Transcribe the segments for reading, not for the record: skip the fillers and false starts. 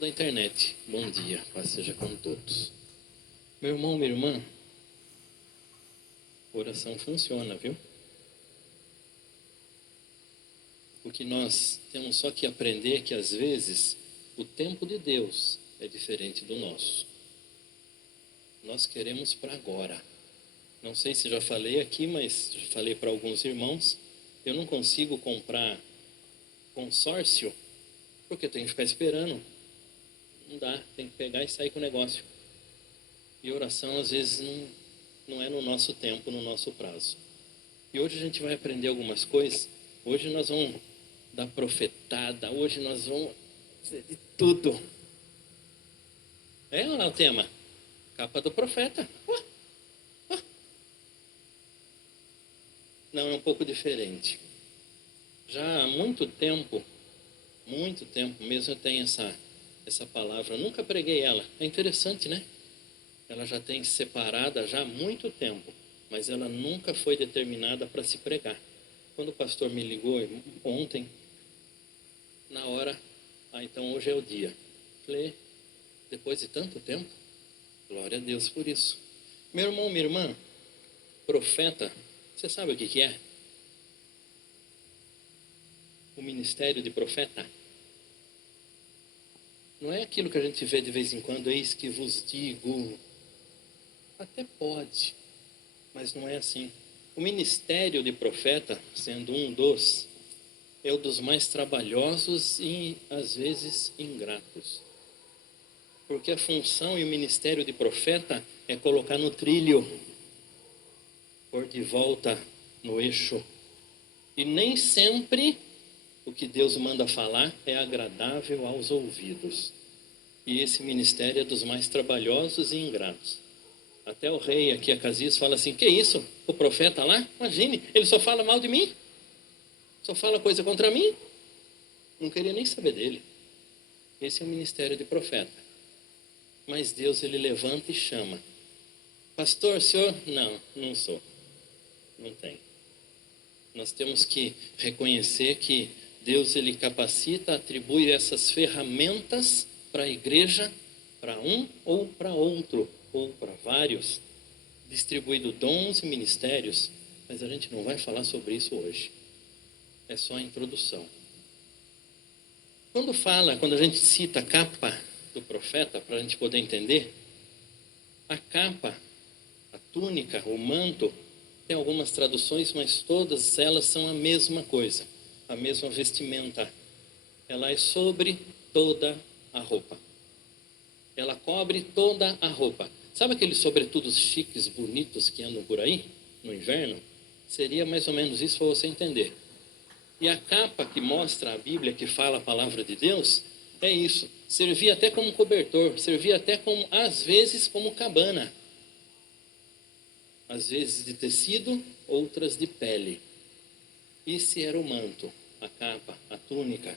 Da internet. Bom dia, paz seja com todos. Meu irmão, minha irmã, oração funciona, viu? O que nós temos só que aprender é que às vezes o tempo de Deus é diferente do nosso. Nós queremos para agora. Não sei se já falei aqui, mas já falei para alguns irmãos, eu não consigo comprar consórcio porque eu tenho que ficar esperando. Não dá, tem que pegar e sair com o negócio. E oração às vezes não é no nosso tempo, no nosso prazo. E hoje a gente vai aprender algumas coisas. Hoje nós vamos dar profetada, hoje nós vamos fazer de tudo. É ou não é o tema? Capa do profeta. Não, é um pouco diferente. Já há muito tempo mesmo eu tenho essa palavra. Eu nunca preguei ela. É interessante, né? Ela já tem separada já há muito tempo, mas ela nunca foi determinada para se pregar. Quando o pastor me ligou ontem, na hora, então hoje é o dia. Falei, depois de tanto tempo, glória a Deus por isso. Meu irmão, minha irmã, profeta, você sabe o que é? O ministério de profeta. Não é aquilo que a gente vê de vez em quando, eis que vos digo. Até pode, mas não é assim. O ministério de profeta, sendo um dos, é o dos mais trabalhosos e, às vezes, ingratos. Porque a função e o ministério de profeta é colocar no trilho, pôr de volta no eixo. E nem sempre o que Deus manda falar é agradável aos ouvidos. E esse ministério é dos mais trabalhosos e ingratos. Até o rei aqui, Acasias, fala assim, que isso? O profeta lá? Imagine, ele só fala mal de mim. Só fala coisa contra mim. Não queria nem saber dele. Esse é o ministério de profeta. Mas Deus, ele levanta e chama. Pastor, senhor? Não sou. Não tem. Nós temos que reconhecer que Deus, ele capacita, atribui essas ferramentas para a igreja, para um ou para outro, ou para vários, distribuído dons e ministérios, mas a gente não vai falar sobre isso hoje. É só a introdução. Quando a gente cita a capa do profeta, para a gente poder entender, a capa, a túnica, o manto, tem algumas traduções, mas todas elas são a mesma coisa, a mesma vestimenta. Ela é sobre toda a roupa. Ela cobre toda a roupa. Sabe aqueles sobretudos chiques, bonitos que andam por aí, no inverno? Seria mais ou menos isso para você entender. E a capa que mostra a Bíblia, que fala a palavra de Deus, é isso. Servia até como cobertor, servia até como, às vezes, como cabana. Às vezes de tecido, outras de pele. Esse era o manto, a capa, a túnica.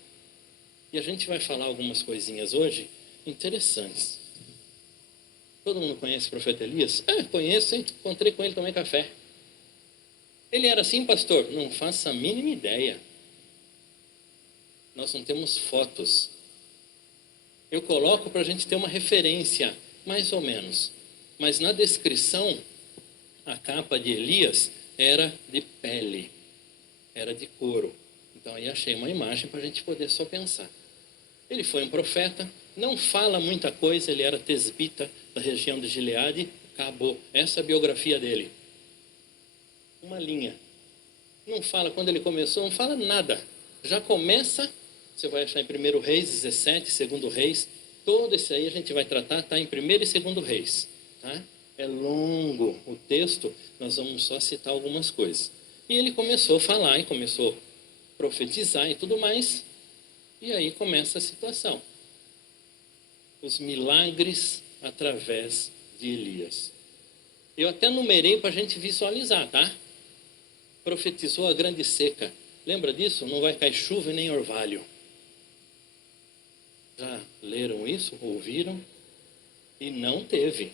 E a gente vai falar algumas coisinhas hoje interessantes. Todo mundo conhece o profeta Elias? Conheço, hein? Encontrei com ele, tomei café. Ele era assim, pastor? Não faço a mínima ideia. Nós não temos fotos. Eu coloco para a gente ter uma referência, mais ou menos. Mas na descrição, a capa de Elias era de pele, era de couro. Então aí achei uma imagem para a gente poder só pensar. Ele foi um profeta, não fala muita coisa, ele era tesbita da região de Gileade, acabou. Essa é a biografia dele. Uma linha. Não fala quando ele começou, não fala nada. Já começa, você vai achar em 1 Reis 17, 2 Reis, todo esse aí a gente vai tratar, está em 1 e 2 Reis. Tá? É longo o texto, nós vamos só citar algumas coisas. E ele começou a falar e começou a profetizar e tudo mais, e aí começa a situação. Os milagres através de Elias. Eu até numerei para a gente visualizar, tá? Profetizou a grande seca. Lembra disso? Não vai cair chuva e nem orvalho. Já leram isso? Ouviram? E não teve.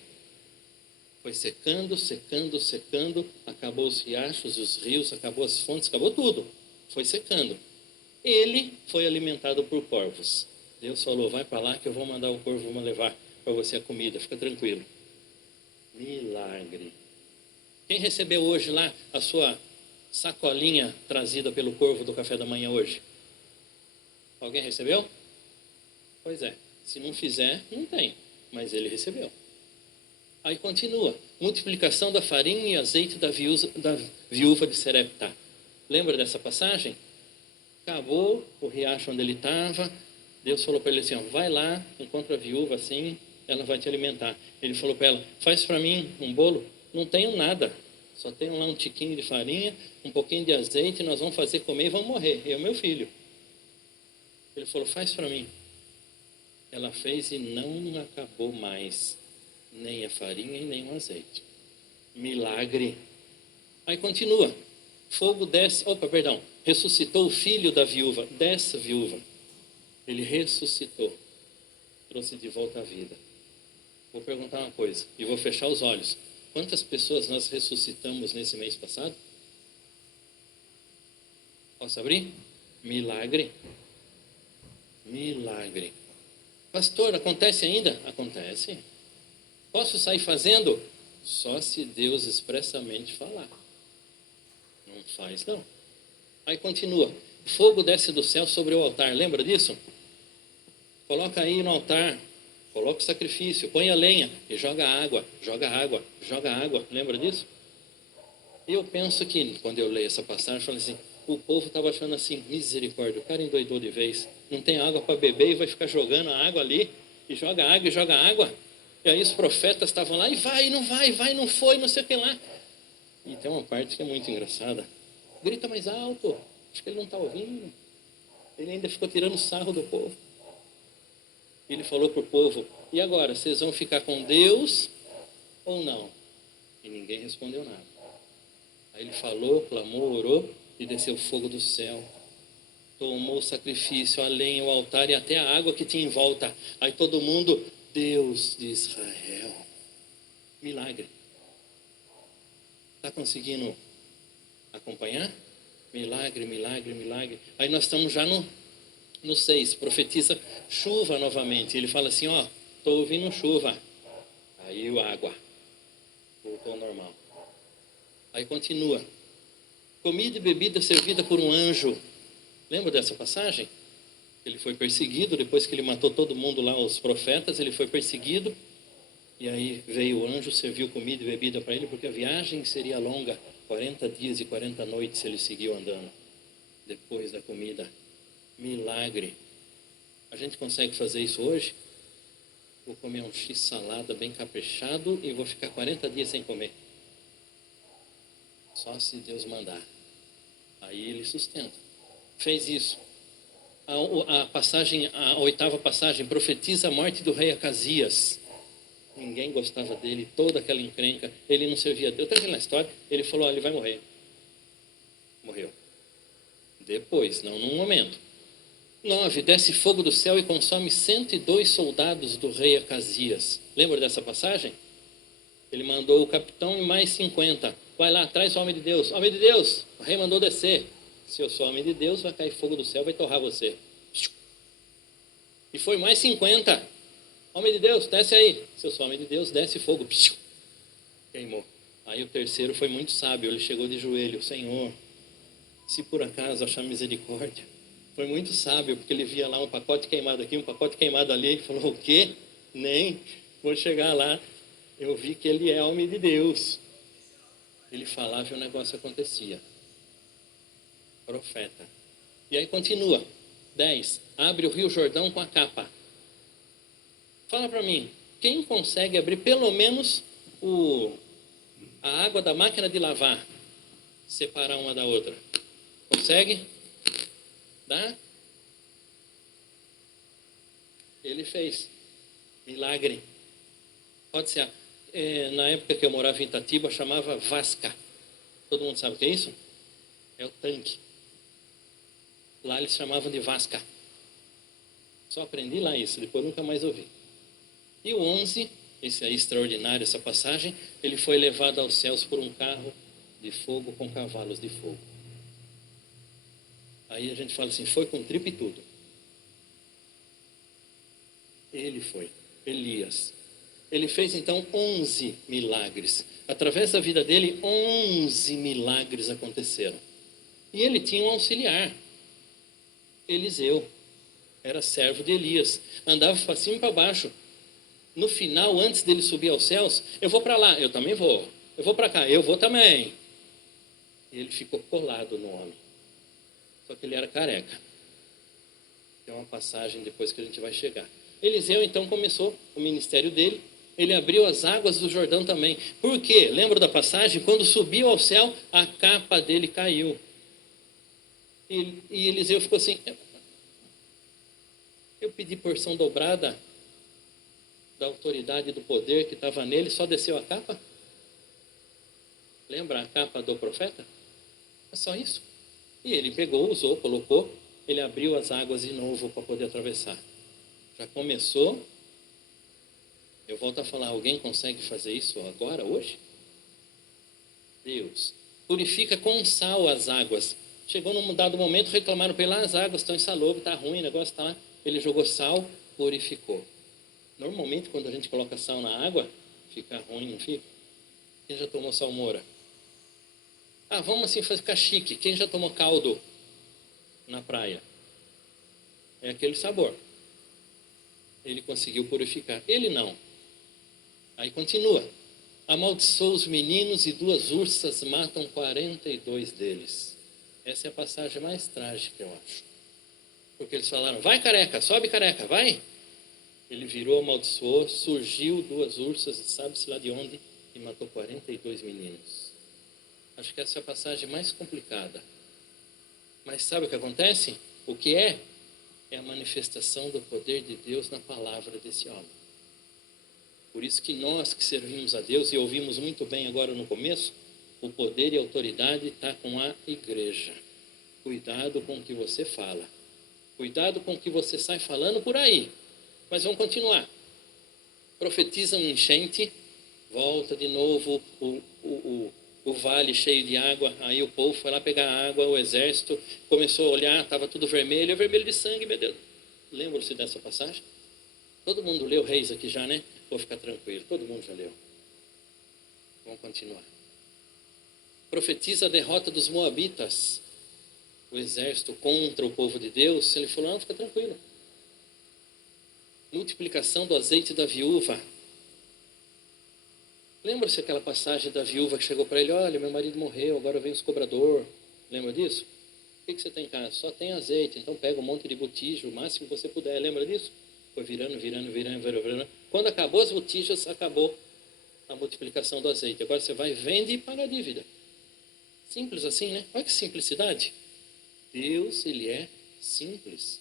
Foi secando, secando, secando. Acabou os riachos, os rios, acabou as fontes, acabou tudo. Foi secando. Ele foi alimentado por corvos. Deus falou, vai para lá que eu vou mandar o corvo, vou levar para você a comida, fica tranquilo. Milagre. Quem recebeu hoje lá a sua sacolinha trazida pelo corvo do café da manhã hoje? Alguém recebeu? Pois é, se não fizer, não tem, mas ele recebeu. Aí continua, multiplicação da farinha e azeite da viúva de Serepta. Lembra dessa passagem? Acabou o riacho onde ele estava, Deus falou para ele assim, ó, vai lá, encontra a viúva assim, ela vai te alimentar. Ele falou para ela, faz para mim um bolo, não tenho nada, só tenho lá um tiquinho de farinha, um pouquinho de azeite, nós vamos fazer comer e vamos morrer, eu e meu filho. Ele falou, faz para mim. Ela fez e não acabou mais, nem a farinha e nem o azeite. Milagre. Aí continua, fogo desce, ressuscitou o filho da viúva, dessa viúva. Ele ressuscitou, trouxe de volta à vida. Vou perguntar uma coisa, e vou fechar os olhos. Quantas pessoas nós ressuscitamos nesse mês passado? Posso abrir? Milagre. Milagre. Pastor, acontece ainda? Acontece. Posso sair fazendo? Só se Deus expressamente falar. Não faz, não. Aí continua. Fogo desce do céu sobre o altar. Lembra disso? Coloca aí no altar. Coloca o sacrifício. Põe a lenha e joga água. Joga água. Joga água. Lembra disso? Eu penso que, quando eu leio essa passagem, eu falo assim, o povo estava achando assim, misericórdia, o cara endoidou de vez, não tem água para beber e vai ficar jogando a água ali, e joga água e joga água. E aí os profetas estavam lá, e vai, não vai, vai, não foi, não sei o que lá. E tem uma parte que é muito engraçada. Grita mais alto, acho que ele não está ouvindo. Ele ainda ficou tirando sarro do povo. Ele falou para o povo, e agora, vocês vão ficar com Deus ou não? E ninguém respondeu nada. Aí ele falou, clamou, orou e desceu fogo do céu. Tomou o sacrifício, a lenha, o altar e até a água que tinha em volta. Aí todo mundo, Deus de Israel. Milagre. Está conseguindo acompanhar? Milagre, milagre, milagre. Aí nós estamos já no 6. Profetiza chuva novamente. Ele fala assim, ó, estou ouvindo chuva. Aí a água voltou ao normal. Aí continua. Comida e bebida servida por um anjo. Lembra dessa passagem? Ele foi perseguido, depois que ele matou todo mundo lá, os profetas, ele foi perseguido. E aí veio o anjo, serviu comida e bebida para ele, porque a viagem seria longa, 40 dias e 40 noites ele seguiu andando. Depois da comida. Milagre. A gente consegue fazer isso hoje? Vou comer um x-salada bem caprichado e vou ficar 40 dias sem comer. Só se Deus mandar. Aí ele sustenta. Fez isso. A oitava passagem profetiza a morte do rei Acasias. Ninguém gostava dele, toda aquela encrenca. Ele não servia a Deus. Está vendo a história? Ele falou, ele vai morrer. Morreu. Depois, não num momento. 9. Desce fogo do céu e consome 102 soldados do rei Acasias. Lembra dessa passagem? Ele mandou o capitão e mais 50. Vai lá, traz o homem de Deus. Homem de Deus, o rei mandou descer. Se eu sou homem de Deus, vai cair fogo do céu, vai torrar você. E foi mais 50. Homem de Deus, desce aí. Se eu sou homem de Deus, desce fogo. Queimou. Aí o terceiro foi muito sábio. Ele chegou de joelho. Senhor, se por acaso achar misericórdia. Foi muito sábio, porque ele via lá um pacote queimado aqui, um pacote queimado ali. Ele falou, o quê? Nem. Vou chegar lá. Eu vi que ele é homem de Deus. Ele falava e o negócio acontecia. Profeta. E aí continua. 10. Abre o rio Jordão com a capa. Fala para mim, quem consegue abrir pelo menos a água da máquina de lavar? Separar uma da outra. Consegue? Dá? Ele fez. Milagre. Pode ser. Na época que eu morava em Itatiba, chamava vasca. Todo mundo sabe o que é isso? É o tanque. Lá eles chamavam de vasca. Só aprendi lá isso, depois nunca mais ouvi. E o 11, esse aí extraordinário, essa passagem, ele foi levado aos céus por um carro de fogo com cavalos de fogo. Aí a gente fala assim, foi com tripa e tudo. Ele foi, Elias. Ele fez então 11 milagres. Através da vida dele, 11 milagres aconteceram. E ele tinha um auxiliar, Eliseu. Era servo de Elias. Andava para cima e para baixo. No final, antes dele subir aos céus, eu vou para lá, eu também vou. Eu vou para cá, eu vou também. E ele ficou colado no homem. Só que ele era careca. Tem uma passagem depois que a gente vai chegar. Eliseu então começou o ministério dele. Ele abriu as águas do Jordão também. Por quê? Lembra da passagem? Quando subiu ao céu, a capa dele caiu. E Eliseu ficou assim: eu pedi porção dobrada da autoridade e do poder que estava nele, só desceu a capa? Lembra a capa do profeta? É só isso. E ele pegou, usou, colocou, ele abriu as águas de novo para poder atravessar. Já começou. Eu volto a falar, alguém consegue fazer isso agora, hoje? Deus. Purifica com sal as águas. Chegou num dado momento, reclamaram para ele, as águas estão insalubres, está ruim, o negócio está lá. Ele jogou sal, purificou. Normalmente, quando a gente coloca sal na água, fica ruim, não fica? Quem já tomou salmoura? Vamos assim ficar chique. Quem já tomou caldo na praia? É aquele sabor. Ele conseguiu purificar. Ele não. Aí continua. Amaldiçoou os meninos e 2 ursas matam 42 deles. Essa é a passagem mais trágica, eu acho. Porque eles falaram, vai careca, sobe careca, vai. Ele virou, amaldiçoou, surgiu 2 ursas, sabe-se lá de onde, e matou 42 meninos. Acho que essa é a passagem mais complicada. Mas sabe o que acontece? O que é? É a manifestação do poder de Deus na palavra desse homem. Por isso que nós que servimos a Deus, e ouvimos muito bem agora no começo, o poder e a autoridade está com a igreja. Cuidado com o que você fala. Cuidado com o que você sai falando por aí. Mas vamos continuar. Profetiza um enchente, volta de novo o vale cheio de água, aí o povo foi lá pegar água, o exército começou a olhar, estava tudo vermelho, é vermelho de sangue, meu Deus. Lembram-se dessa passagem? Todo mundo leu Reis aqui já, né? Vou ficar tranquilo, todo mundo já leu. Vamos continuar. Profetiza a derrota dos moabitas, o exército contra o povo de Deus. Ele falou, não, fica tranquilo. Multiplicação do azeite da viúva. Lembra-se aquela passagem da viúva que chegou para ele, olha, meu marido morreu, agora vem os cobradores. Lembra disso? O que você tem em casa? Só tem azeite, então pega um monte de botija, o máximo que você puder. Lembra disso? Foi virando. Quando acabou as botijas, acabou a multiplicação do azeite. Agora você vai, vende e paga a dívida. Simples assim, né? Olha que simplicidade. Deus, ele é simples.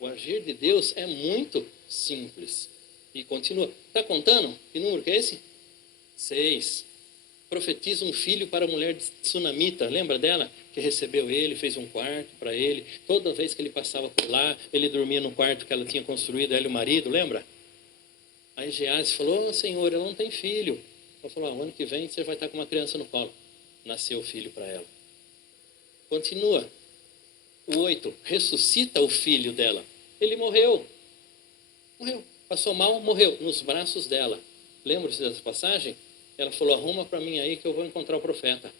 O agir de Deus é muito simples. E continua. Está contando? Que número que é esse? 6. Profetiza um filho para a mulher sunamita. Lembra dela? Que recebeu ele, fez um quarto para ele. Toda vez que ele passava por lá, ele dormia no quarto que ela tinha construído, ela e o marido, lembra? Aí Geazi falou, Senhor, ela não tem filho. Ela falou, ano que vem você vai estar com uma criança no colo. Nasceu o filho para ela. Continua. O 8, ressuscita o filho dela. Ele morreu. Passou mal, morreu. Nos braços dela. Lembra-se dessa passagem? Ela falou, arruma para mim aí que eu vou encontrar o profeta.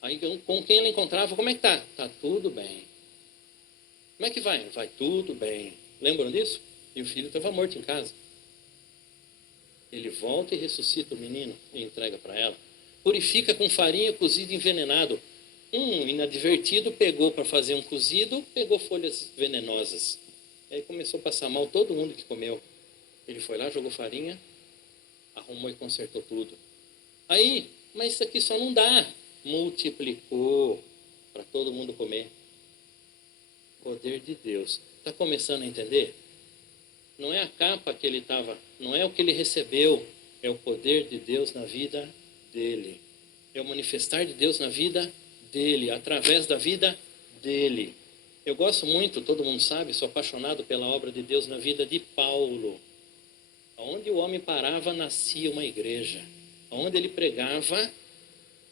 Aí com quem ela encontrava, como é que tá? Tá tudo bem. Como é que vai? Vai tudo bem. Lembram disso? E o filho estava morto em casa. Ele volta e ressuscita o menino e entrega para ela. Purifica com farinha cozida envenenado. Um inadvertido pegou para fazer um cozido, pegou folhas venenosas. Aí começou a passar mal todo mundo que comeu. Ele foi lá, jogou farinha, arrumou e consertou tudo. Aí, mas isso aqui só não dá. Multiplicou para todo mundo comer. Poder de Deus. Está começando a entender? Não é a capa que ele estava, não é o que ele recebeu, é o poder de Deus na vida dele. É o manifestar de Deus na vida dele, através da vida dele. Eu gosto muito, todo mundo sabe, sou apaixonado pela obra de Deus na vida de Paulo. Onde o homem parava, nascia uma igreja. Onde ele pregava,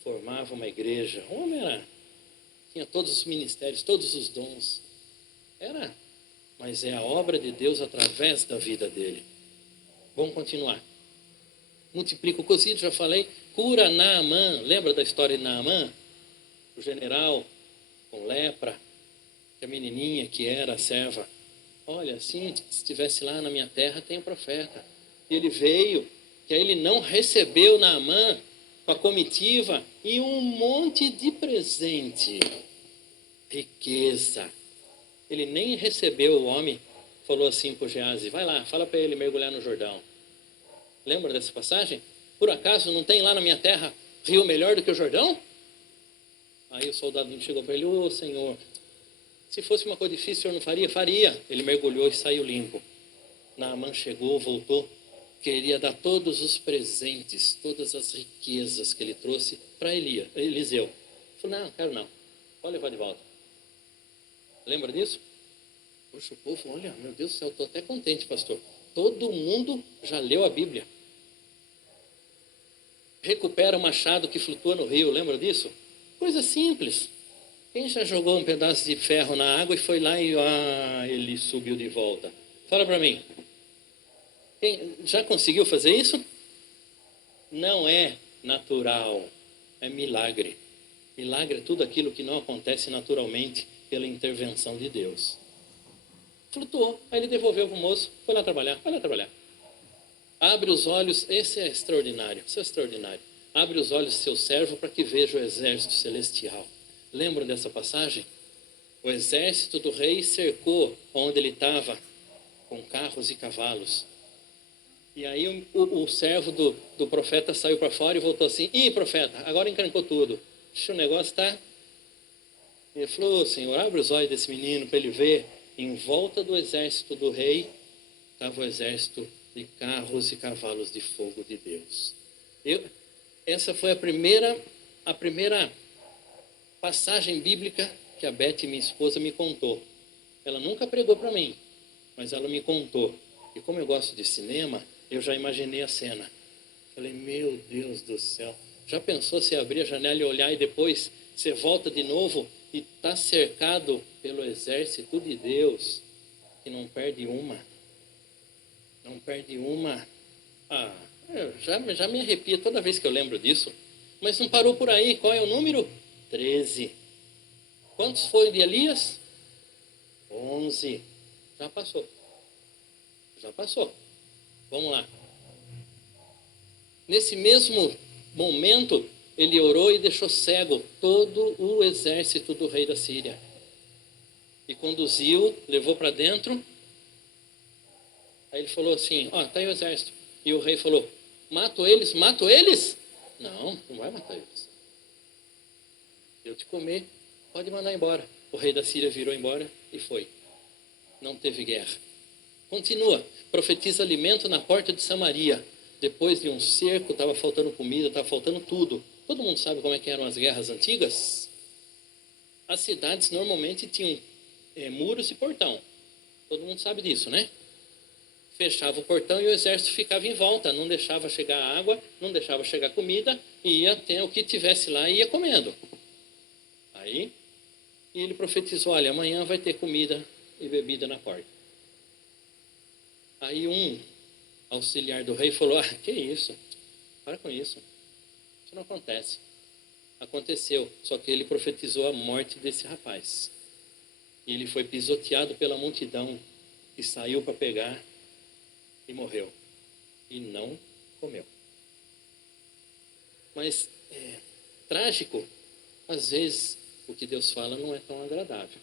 formava uma igreja. O homem tinha todos os ministérios, todos os dons. Era mas é a obra de Deus através da vida dele. Vamos continuar. Multiplica o cozido, já falei. Cura Naamã. Lembra da história de Naamã? O general com lepra, que a menininha que era a serva. Olha, assim, se estivesse lá na minha terra, tem um profeta. E ele veio, que aí ele não recebeu Naamã com a comitiva e um monte de presente. Riqueza. Ele nem recebeu o homem, falou assim para o Geazi, vai lá, fala para ele mergulhar no Jordão. Lembra dessa passagem? Por acaso não tem lá na minha terra rio melhor do que o Jordão? Aí o soldado chegou para ele, ô Senhor, se fosse uma coisa difícil, o senhor não faria? Faria. Ele mergulhou e saiu limpo. Naamã chegou, voltou, queria dar todos os presentes, todas as riquezas que ele trouxe para Eliseu. Ele falou, não, quero não, pode levar de volta. Lembra disso? Poxa, o povo, olha, meu Deus do céu, estou até contente, pastor. Todo mundo já leu a Bíblia. Recupera o machado que flutua no rio, lembra disso? Coisa simples. Quem já jogou um pedaço de ferro na água e foi lá e ele subiu de volta? Fala para mim. Quem já conseguiu fazer isso? Não é natural, é milagre. Milagre é tudo aquilo que não acontece naturalmente pela intervenção de Deus. Flutuou, aí ele devolveu para o moço, foi lá trabalhar. Abre os olhos, esse é extraordinário, isso é extraordinário. Abre os olhos do seu servo para que veja o exército celestial. Lembram dessa passagem? O exército do rei cercou onde ele estava, com carros e cavalos. E aí o servo do profeta saiu para fora e voltou assim, ih, profeta, agora encrencou tudo. O negócio está... Ele falou, Senhor, abre os olhos desse menino para ele ver. Em volta do exército do rei estava o exército de carros e cavalos de fogo de Deus. Essa foi a primeira passagem bíblica que a Beth, minha esposa, me contou. Ela nunca pregou para mim, mas ela me contou. E como eu gosto de cinema, eu já imaginei a cena. Falei, meu Deus do céu. Já pensou se abrir a janela e olhar e depois você volta de novo e está cercado pelo exército de Deus, que não perde uma. Não perde uma. Já me arrepia toda vez que eu lembro disso. Mas não parou por aí. Qual é o número? 13. Quantos foi de Elias? 11. Já passou. Vamos lá. Nesse mesmo momento, ele orou e deixou cego todo o exército do rei da Síria. E conduziu, levou para dentro. Aí ele falou assim, está aí o exército. E o rei falou, mato eles? Não vai matar eles. Eu te comer, pode mandar embora. O rei da Síria virou embora e foi. Não teve guerra. Continua, profetiza alimento na porta de Samaria. Depois de um cerco, estava faltando comida, estava faltando tudo. Todo mundo sabe como é que eram as guerras antigas? As cidades normalmente tinham muros e portão. Todo mundo sabe disso, né? Fechava o portão e o exército ficava em volta. Não deixava chegar água, não deixava chegar comida. E ia até o que tivesse lá e ia comendo. Aí, ele profetizou, olha, amanhã vai ter comida e bebida na porta. Aí um auxiliar do rei falou, que isso? Para com isso. Isso não acontece. Aconteceu, só que ele profetizou a morte desse rapaz. E ele foi pisoteado pela multidão e saiu para pegar e morreu. E não comeu. Mas, trágico, às vezes o que Deus fala não é tão agradável.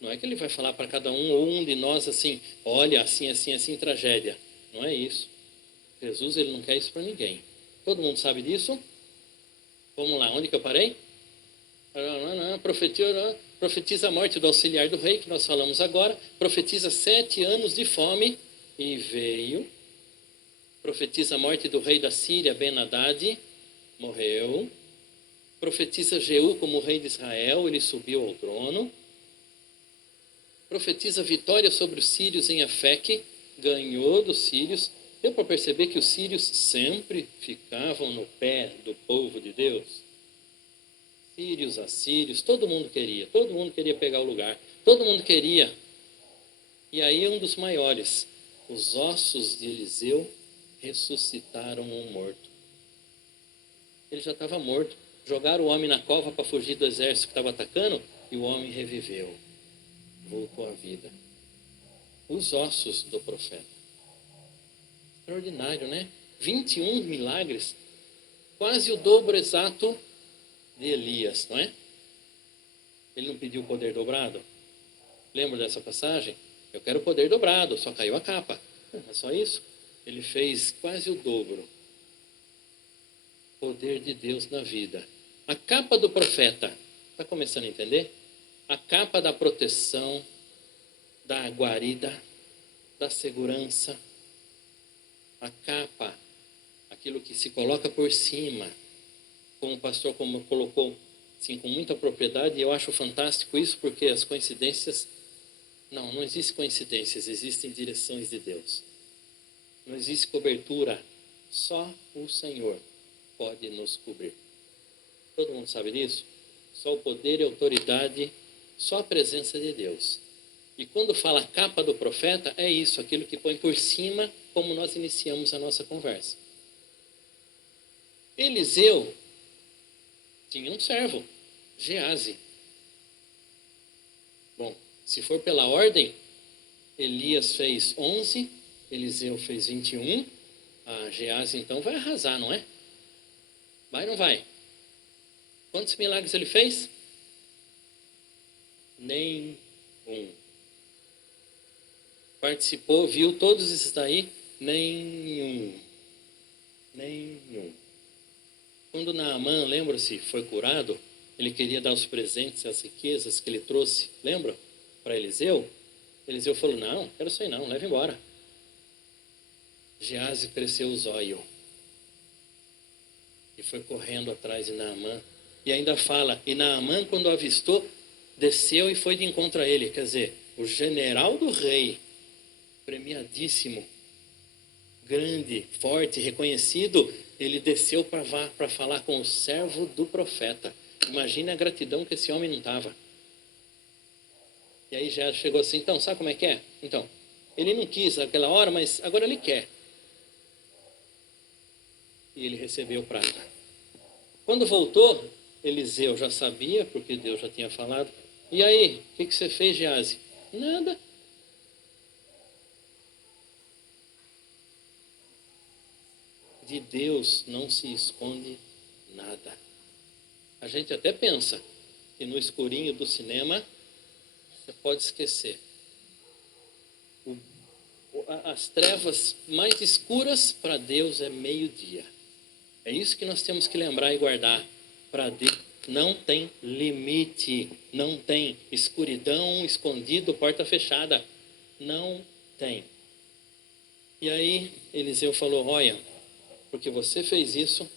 Não é que ele vai falar para cada um ou um de nós assim, olha, assim, tragédia. Não é isso. Jesus, ele não quer isso para ninguém. Todo mundo sabe disso? Vamos lá, onde que eu parei? Profetiza a morte do auxiliar do rei, que nós falamos agora. Profetiza 7 anos de fome e veio. Profetiza a morte do rei da Síria, Ben-Hadad, morreu. Profetiza Jeú como rei de Israel, ele subiu ao trono. Profetiza vitória sobre os sírios em Afeque, ganhou dos sírios. Deu para perceber que os sírios sempre ficavam no pé do povo de Deus? Sírios, assírios, todo mundo queria pegar o lugar, todo mundo queria E aí um dos maiores, os ossos de Eliseu ressuscitaram um morto. Ele já estava morto. Jogaram o homem na cova para fugir do exército que estava atacando e o homem reviveu, voltou à vida. Os ossos do profeta. Extraordinário, né? 21 milagres, quase o dobro exato de Elias, não é? Ele não pediu o poder dobrado? Lembra dessa passagem? Eu quero o poder dobrado, só caiu a capa. É só isso? Ele fez quase o dobro. Poder de Deus na vida. A capa do profeta, está começando a entender? A capa da proteção, da guarida, da segurança. A capa, aquilo que se coloca por cima, como o pastor colocou assim, com muita propriedade, e eu acho fantástico isso, porque as coincidências, não existe coincidências, existem direções de Deus. Não existe cobertura, só o Senhor pode nos cobrir. Todo mundo sabe disso? Só o poder e a autoridade, só a presença de Deus. E quando fala capa do profeta, é isso, aquilo que põe por cima, como nós iniciamos a nossa conversa. Eliseu tinha um servo, Geazi. Bom, se for pela ordem, Elias fez 11, Eliseu fez 21, a Geazi então vai arrasar, não é? Vai ou não vai? Quantos milagres ele fez? Nenhum. Participou, viu todos esses daí? Nenhum. Quando Naamã, lembra-se, foi curado, ele queria dar os presentes e as riquezas que ele trouxe, lembra? Para Eliseu. Eliseu falou, não, quero isso aí não, leva embora. Geazi cresceu o zóio. E foi correndo atrás de Naamã. E ainda fala, e Naamã, quando o avistou, desceu e foi de encontro a ele. Quer dizer, o general do rei, premiadíssimo, grande, forte, reconhecido, ele desceu para falar com o servo do profeta. Imagina a gratidão que esse homem não estava. E aí já chegou assim, então, sabe como é que é? Então, ele não quis naquela hora, mas agora ele quer. E ele recebeu prata. Quando voltou, Eliseu já sabia, porque Deus já tinha falado. E aí, o que você fez, Geazi? Nada. De Deus não se esconde nada. A gente até pensa que no escurinho do cinema você pode esquecer. As trevas mais escuras para Deus é meio-dia. É isso que nós temos que lembrar e guardar. Para Deus não tem limite, não tem escuridão, escondido, porta fechada. Não tem. E aí Eliseu falou, olha, porque você fez isso,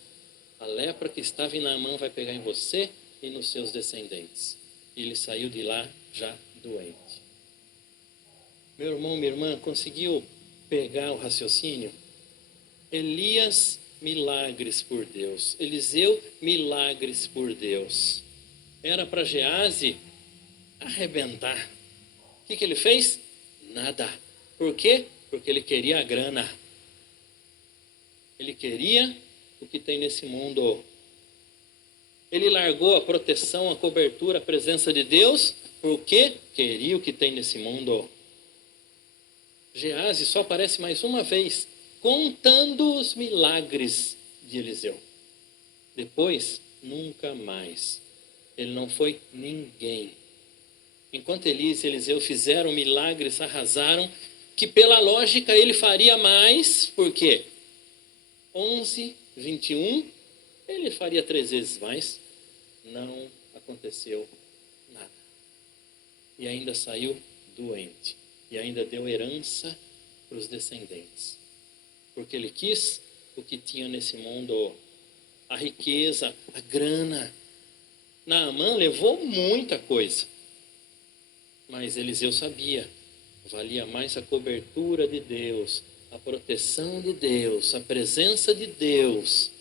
a lepra que estava em Naamã vai pegar em você e nos seus descendentes. E ele saiu de lá já doente. Meu irmão, minha irmã, conseguiu pegar o raciocínio? Elias, milagres por Deus. Eliseu, milagres por Deus. Era para Geazi arrebentar. O que ele fez? Nada. Por quê? Porque ele queria a grana. Ele queria o que tem nesse mundo. Ele largou a proteção, a cobertura, a presença de Deus, porque queria o que tem nesse mundo. Geazi só aparece mais uma vez, contando os milagres de Eliseu. Depois, nunca mais. Ele não foi ninguém. Enquanto Elias e Eliseu fizeram milagres, arrasaram, que pela lógica ele faria mais, por quê? 11, 21, ele faria 3 vezes mais. Não aconteceu nada. E ainda saiu doente. E ainda deu herança para os descendentes. Porque ele quis o que tinha nesse mundo, a riqueza, a grana. Naamã levou muita coisa. Mas Eliseu sabia, valia mais a cobertura de Deus, a proteção de Deus, a presença de Deus.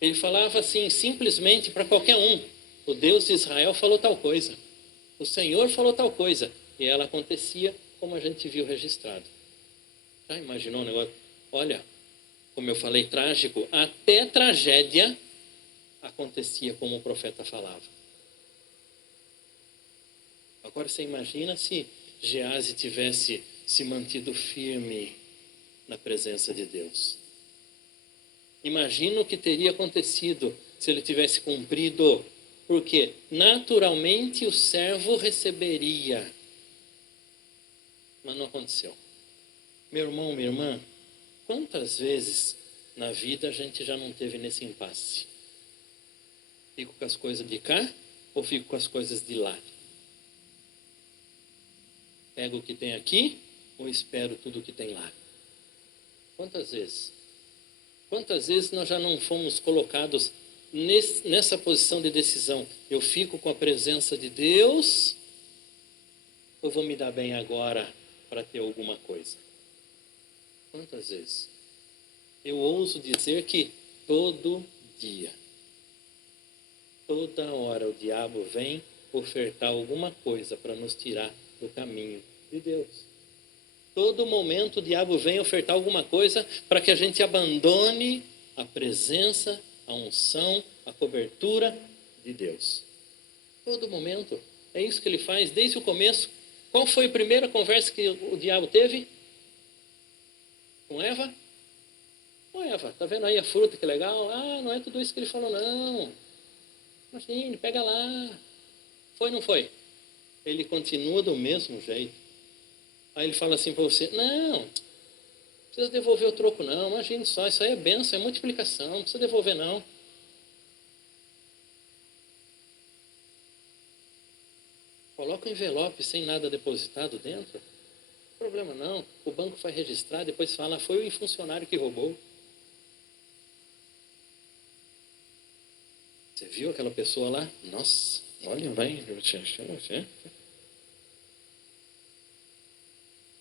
Ele falava assim, simplesmente para qualquer um. O Deus de Israel falou tal coisa. O Senhor falou tal coisa. E ela acontecia como a gente viu registrado. Já imaginou um negócio? Olha, como eu falei, trágico, até tragédia acontecia como o profeta falava. Agora você imagina se Geazi tivesse se mantido firme na presença de Deus. Imagina o que teria acontecido se ele tivesse cumprido, porque naturalmente o servo receberia, mas não aconteceu. Meu irmão, minha irmã, quantas vezes na vida a gente já não teve nesse impasse? Fico com as coisas de cá ou fico com as coisas de lá? Pego o que tem aqui ou espero tudo o que tem lá? Quantas vezes? Quantas vezes nós já não fomos colocados nessa posição de decisão? Eu fico com a presença de Deus ou vou me dar bem agora para ter alguma coisa? Quantas vezes? Eu ouso dizer que todo dia, toda hora o diabo vem ofertar alguma coisa para nos tirar do caminho de Deus. Todo momento o diabo vem ofertar alguma coisa para que a gente abandone a presença, a unção, a cobertura de Deus. Todo momento. É isso que ele faz desde o começo. Qual foi a primeira conversa que o diabo teve? Com Eva? Ô Eva, tá vendo aí a fruta, que legal? Ah, não é tudo isso que ele falou, não. Imagine, pega lá. Foi ou não foi? Ele continua do mesmo jeito. Aí ele fala assim para você, não precisa devolver o troco não, imagine só, isso aí é bênção, é multiplicação, não precisa devolver não. Coloca o envelope sem nada depositado dentro, não tem problema não, o banco vai registrar, depois fala, foi o funcionário que roubou. Você viu aquela pessoa lá? Nossa, olha, vai.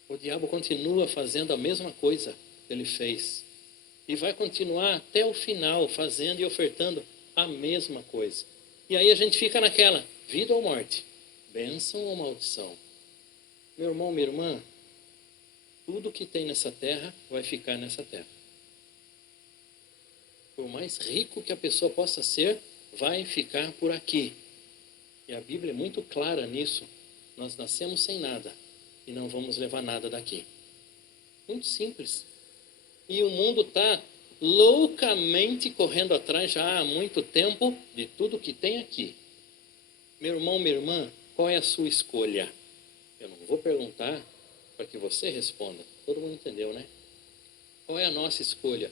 O diabo continua fazendo a mesma coisa que ele fez. E vai continuar até o final fazendo e ofertando a mesma coisa. E aí a gente fica naquela, vida ou morte, bênção ou maldição. Meu irmão, minha irmã, tudo que tem nessa terra vai ficar nessa terra. Por mais rico que a pessoa possa ser, vai ficar por aqui. E a Bíblia é muito clara nisso. Nós nascemos sem nada e não vamos levar nada daqui. Muito simples. E o mundo está loucamente correndo atrás já há muito tempo de tudo que tem aqui. Meu irmão, minha irmã, qual é a sua escolha? Eu não vou perguntar para que você responda. Todo mundo entendeu, né? Qual é a nossa escolha?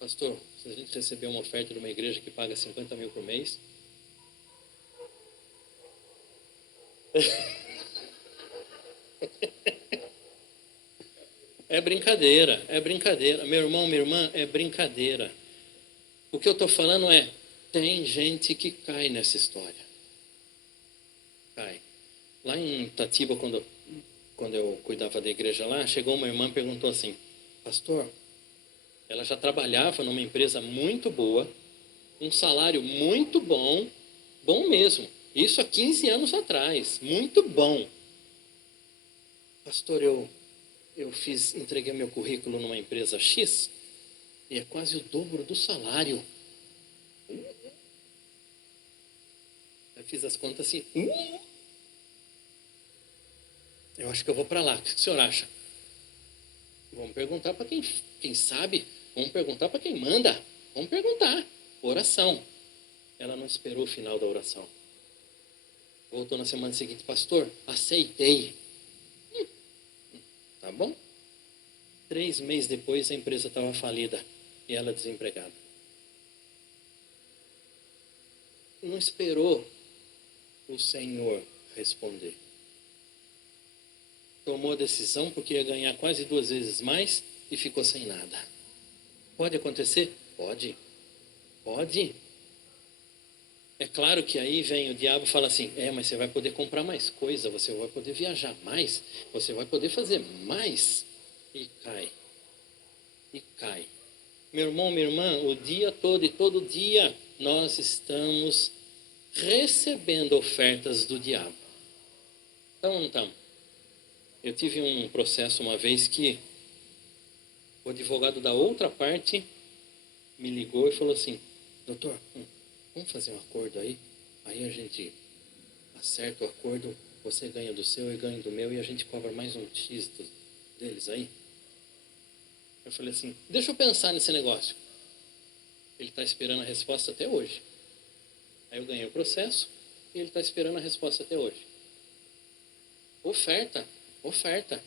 Pastor, se a gente receber uma oferta de uma igreja que paga 50 mil por mês... É brincadeira, é brincadeira. Meu irmão, minha irmã, é brincadeira. O que eu estou falando é, tem gente que cai nessa história. Cai. Lá em Itatiba, quando eu cuidava da igreja lá, chegou uma irmã e perguntou assim, pastor, ela já trabalhava numa empresa muito boa, um salário muito bom, bom mesmo. Isso há 15 anos atrás, muito bom. Pastor, eu entreguei meu currículo numa empresa X e é quase o dobro do salário. Eu fiz as contas assim. Eu acho que eu vou para lá. O que o senhor acha? Vamos perguntar para quem sabe. Vamos perguntar para quem manda. Vamos perguntar. Oração. Ela não esperou o final da oração. Voltou na semana seguinte. Pastor, aceitei. Tá bom? 3 meses depois a empresa estava falida e ela desempregada. Não esperou o Senhor responder. Tomou a decisão porque ia ganhar quase 2 vezes mais e ficou sem nada. Pode acontecer? Pode. Pode. É claro que aí vem o diabo e fala assim, mas você vai poder comprar mais coisa, você vai poder viajar mais, você vai poder fazer mais. E cai. E cai. Meu irmão, minha irmã, o dia todo e todo dia nós estamos recebendo ofertas do diabo. Então, não estamos. Eu tive um processo uma vez que o advogado da outra parte me ligou e falou assim: doutor, vamos fazer um acordo aí? Aí a gente acerta o acordo, você ganha do seu, eu ganho do meu, e a gente cobra mais um X deles aí. Eu falei assim: deixa eu pensar nesse negócio. Ele está esperando a resposta até hoje. Aí eu ganhei o processo e ele está esperando a resposta até hoje. Oferta, oferta.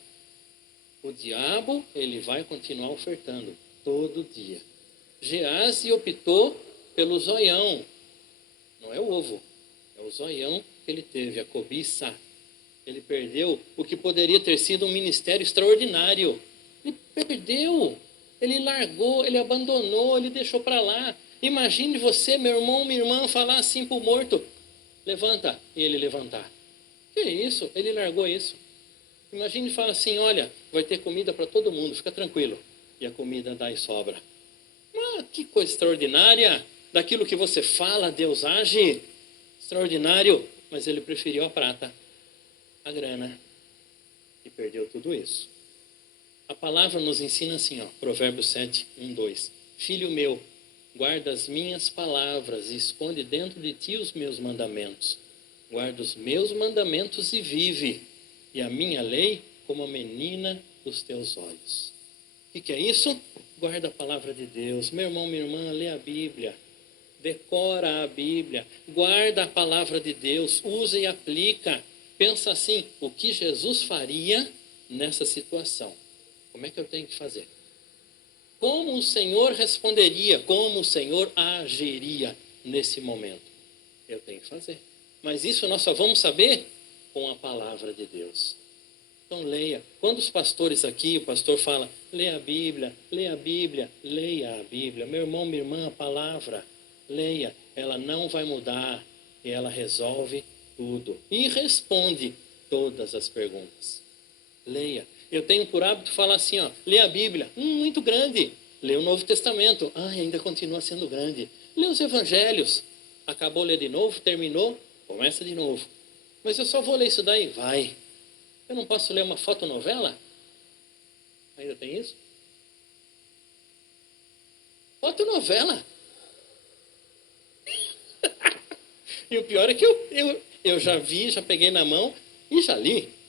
O diabo, ele vai continuar ofertando todo dia. Geazi optou pelo zoião. Não é o ovo, é o zoião que ele teve, a cobiça. Ele perdeu o que poderia ter sido um ministério extraordinário. Ele perdeu, ele largou, ele abandonou, ele deixou para lá. Imagine você, meu irmão, minha irmã, falar assim para o morto: levanta, e ele levantar. Que isso? Ele largou isso. Imagine e fala assim: olha, vai ter comida para todo mundo, fica tranquilo. E a comida dá e sobra. Ah, que coisa extraordinária! Daquilo que você fala, Deus age. Extraordinário. Mas ele preferiu a prata, a grana, e perdeu tudo isso. A palavra nos ensina assim, Provérbios 7, 1, 2. Filho meu, guarda as minhas palavras e esconde dentro de ti os meus mandamentos. Guarda os meus mandamentos e vive, e a minha lei como a menina dos teus olhos. O que é isso? Guarda a palavra de Deus. Meu irmão, minha irmã, lê a Bíblia. Decora a Bíblia. Guarda a palavra de Deus. Usa e aplica. Pensa assim: o que Jesus faria nessa situação? Como é que eu tenho que fazer? Como o Senhor responderia? Como o Senhor agiria nesse momento? Eu tenho que fazer. Mas isso nós só vamos saber com a palavra de Deus. Então leia. Quando os pastores aqui, o pastor fala: leia a Bíblia, leia a Bíblia, leia a Bíblia. Meu irmão, minha irmã, a palavra, leia. Ela não vai mudar e ela resolve tudo. E responde todas as perguntas. Leia. Eu tenho por hábito falar assim, lê a Bíblia, muito grande. Lê o Novo Testamento, ainda continua sendo grande. Lê os Evangelhos, acabou ler de novo, terminou, começa de novo. Mas eu só vou ler isso daí, vai. Eu não posso ler uma fotonovela? Ainda tem isso? Fotonovela. E o pior é que eu já vi, já peguei na mão e já li.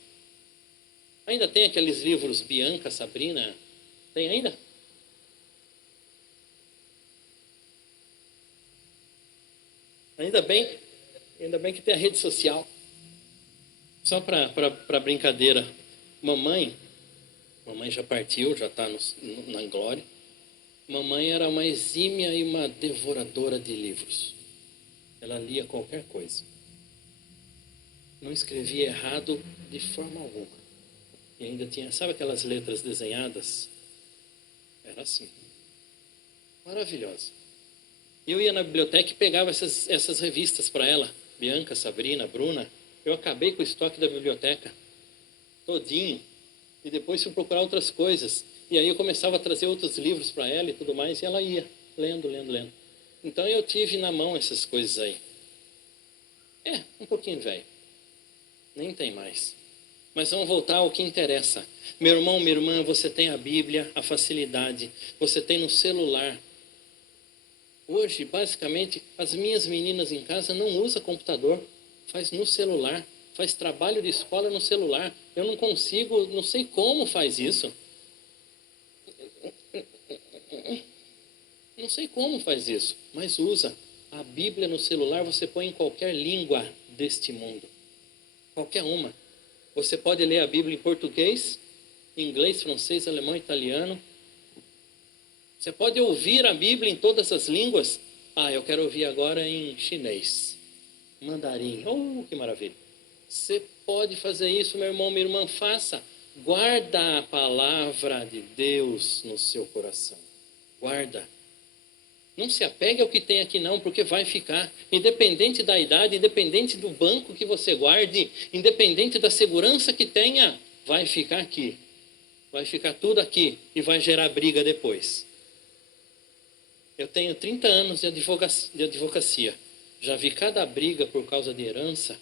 Ainda tem aqueles livros Bianca, Sabrina? Tem ainda? Ainda bem que tem a rede social. Só para brincadeira. Mamãe já partiu, já está na glória. Mamãe era uma exímia e uma devoradora de livros. Ela lia qualquer coisa. Não escrevia errado de forma alguma. E ainda tinha, sabe aquelas letras desenhadas? Era assim. Maravilhosa. Eu ia na biblioteca e pegava essas revistas para ela. Bianca, Sabrina, Bruna. Eu acabei com o estoque da biblioteca. Todinho. E depois fui procurar outras coisas. E aí eu começava a trazer outros livros para ela e tudo mais. E ela ia, lendo. Então eu tive na mão essas coisas aí. Um pouquinho velho. Nem tem mais. Mas vamos voltar ao que interessa. Meu irmão, minha irmã, você tem a Bíblia, a facilidade. Você tem no celular. Hoje, basicamente, as minhas meninas em casa não usam computador. Faz no celular. Faz trabalho de escola no celular. Eu não consigo, não sei como faz isso. Não sei como faz isso, mas usa. A Bíblia no celular você põe em qualquer língua deste mundo. Qualquer uma. Você pode ler a Bíblia em português, inglês, francês, alemão, italiano. Você pode ouvir a Bíblia em todas as línguas. Eu quero ouvir agora em chinês, mandarim. Oh, que maravilha. Você pode fazer isso, meu irmão, minha irmã, faça. Guarda a palavra de Deus no seu coração. Guarda. Não se apegue ao que tem aqui não, porque vai ficar. Independente da idade, independente do banco que você guarde, independente da segurança que tenha, vai ficar aqui. Vai ficar tudo aqui e vai gerar briga depois. Eu tenho 30 anos de advocacia. Já vi cada briga por causa de herança.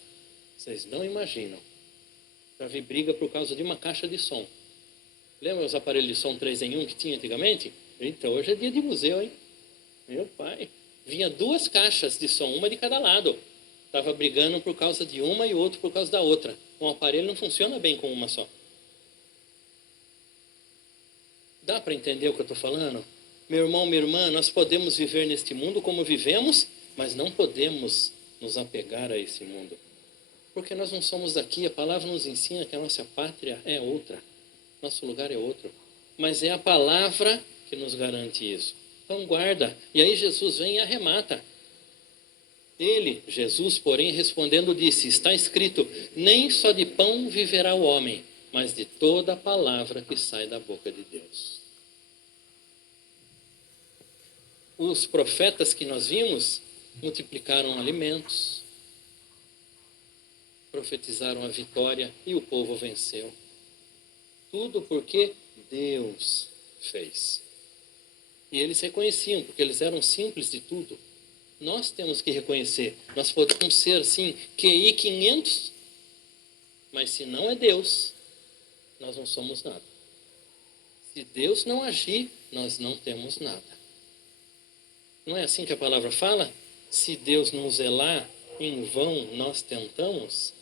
Vocês não imaginam. Já vi briga por causa de uma caixa de som. Lembra os aparelhos de som 3 em 1 que tinha antigamente? Então hoje é dia de museu, hein? Meu pai. Vinha 2 caixas de som, uma de cada lado. Estava brigando por causa de uma e o outro por causa da outra. Um aparelho não funciona bem com uma só. Dá para entender o que eu estou falando? Meu irmão, minha irmã, nós podemos viver neste mundo como vivemos, mas não podemos nos apegar a esse mundo. Porque nós não somos daqui, a palavra nos ensina que a nossa pátria é outra. Nosso lugar é outro. Mas é a palavra que nos garante isso. Então guarda. E aí Jesus vem e arremata. Ele, Jesus, porém, respondendo, disse: está escrito, nem só de pão viverá o homem, mas de toda a palavra que sai da boca de Deus. Os profetas que nós vimos multiplicaram alimentos, profetizaram a vitória e o povo venceu. Tudo porque Deus fez. E eles reconheciam, porque eles eram simples de tudo. Nós temos que reconhecer. Nós podemos ser, assim, QI 500, mas se não é Deus, nós não somos nada. Se Deus não agir, nós não temos nada. Não é assim que a palavra fala? Se Deus não zelar, em vão nós tentamos.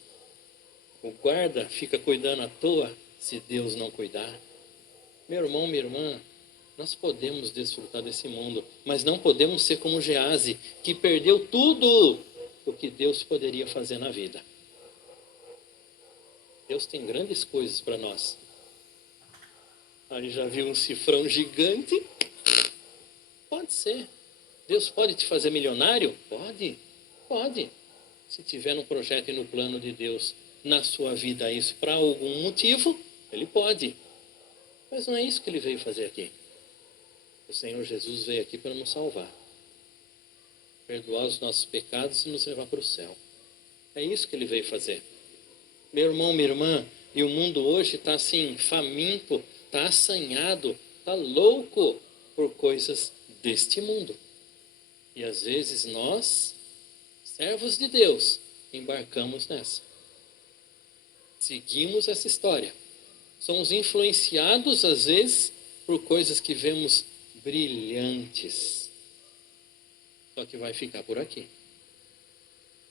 O guarda fica cuidando à toa, se Deus não cuidar. Meu irmão, minha irmã, nós podemos desfrutar desse mundo, mas não podemos ser como Geazi, que perdeu tudo o que Deus poderia fazer na vida. Deus tem grandes coisas para nós. Aí já viu um cifrão gigante? Pode ser. Deus pode te fazer milionário? Pode, pode. Se tiver no projeto e no plano de Deus na sua vida isso para algum motivo, Ele pode. Mas não é isso que Ele veio fazer aqui. O Senhor Jesus veio aqui para nos salvar, perdoar os nossos pecados e nos levar para o céu. É isso que Ele veio fazer. Meu irmão, minha irmã, e o mundo hoje está assim, faminto, está assanhado, está louco por coisas deste mundo. E às vezes nós, servos de Deus, embarcamos nessa. Seguimos essa história. Somos influenciados às vezes por coisas que vemos brilhantes. Só que vai ficar por aqui.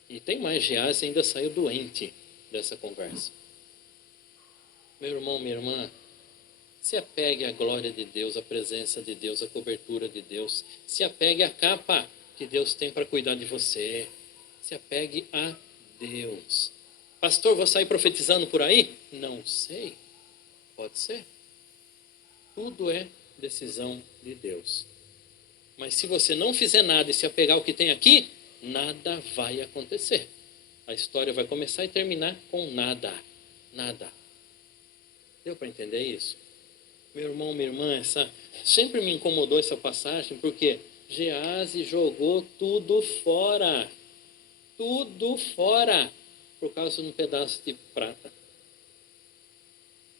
E tem mais, Geazi ainda saiu doente dessa conversa. Meu irmão, minha irmã, se apegue à glória de Deus, à presença de Deus, à cobertura de Deus. Se apegue à capa que Deus tem para cuidar de você. Se apegue a Deus. Pastor, vou sair profetizando por aí? Não sei. Pode ser. Tudo é decisão de Deus. Mas se você não fizer nada e se apegar ao que tem aqui, nada vai acontecer. A história vai começar e terminar com nada. Nada. Deu para entender isso? Meu irmão, minha irmã, sempre me incomodou essa passagem, porque Geazi jogou tudo fora. Tudo fora. Por causa de um pedaço de prata.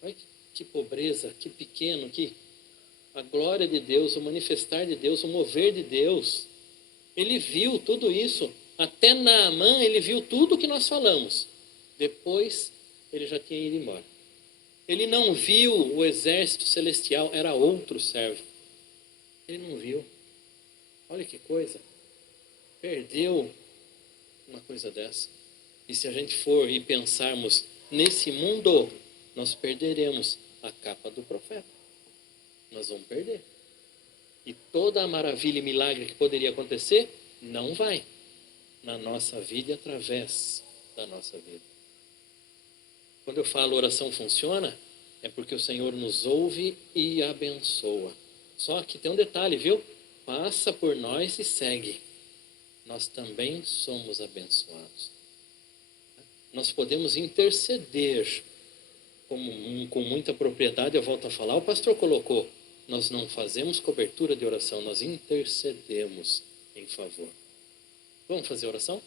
Olha que pobreza, que pequeno, que a glória de Deus, o manifestar de Deus, o mover de Deus. Ele viu tudo isso. Até Naamã ele viu tudo o que nós falamos. Depois ele já tinha ido embora. Ele não viu o exército celestial, era outro servo. Ele não viu. Olha que coisa. Perdeu uma coisa dessa. E se a gente for e pensarmos nesse mundo, nós perderemos a capa do profeta. Nós vamos perder. E toda a maravilha e milagre que poderia acontecer, não vai. Na nossa vida e através da nossa vida. Quando eu falo oração funciona, é porque o Senhor nos ouve e abençoa. Só que tem um detalhe, viu? Passa por nós e segue. Nós também somos abençoados. Nós podemos interceder com muita propriedade, eu volto a falar, o pastor colocou, nós não fazemos cobertura de oração, nós intercedemos em favor. Vamos fazer oração?